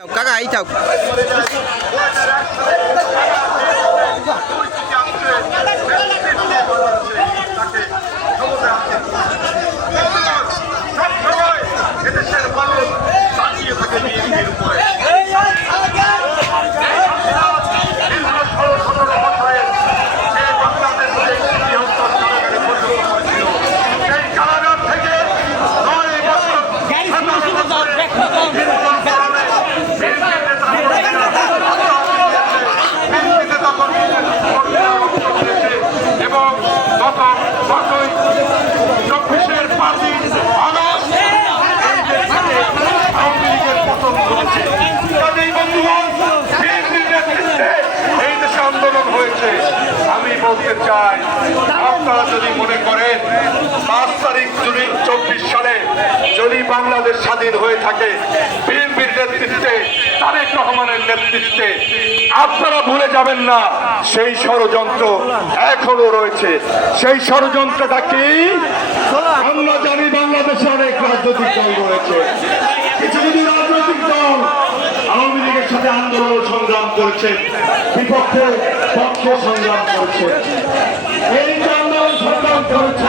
কাকা এই চাও বলতে চাই। আপনারা যদি মনে করেন, পাঁচ তারিখ জুলাই চব্বিশ সালে যদি বাংলাদেশ স্বাধীন হয়ে থাকে, বিএনপির নেতৃত্বে, তারেক রহমানের নেতৃত্বে, আপনারা ভুলে যাবেন না, সেই ষড়যন্ত্র এখনও রয়েছে। সেই ষড়যন্ত্রটা কি? আমরা জানি বাংলাদেশে অনেক রাজনৈতিক দল রয়েছে। কিছু কিছু আওয়ামী লীগের সাথে আন্দোলন সংগ্রাম করছে বিপক্ষে পক্ষ সংগ্রাম করছে। এই যে আন্দোলন সংগ্রাম করেছে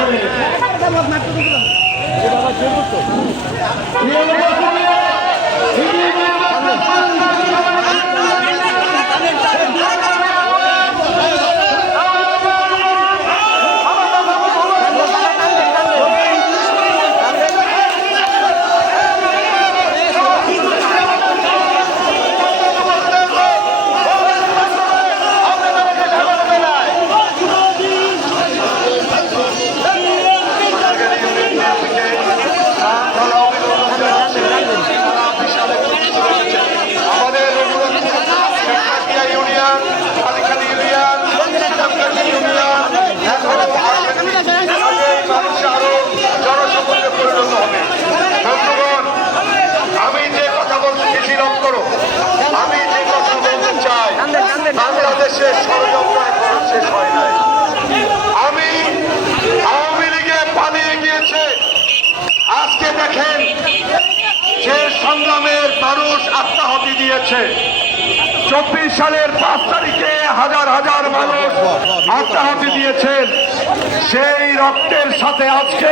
শেষ হয় নাই। আমি আওয়ামী লীগে পালিয়ে গিয়েছে। আজকে দেখেন যে সংগ্রামের মানুষ আত্মাহতি দিয়েছে। চব্বিশ সালের পাঁচ তারিখে হাজার হাজার মানুষ আত্মাহতি দিয়েছেন। সেই রক্তের সাথে আজকে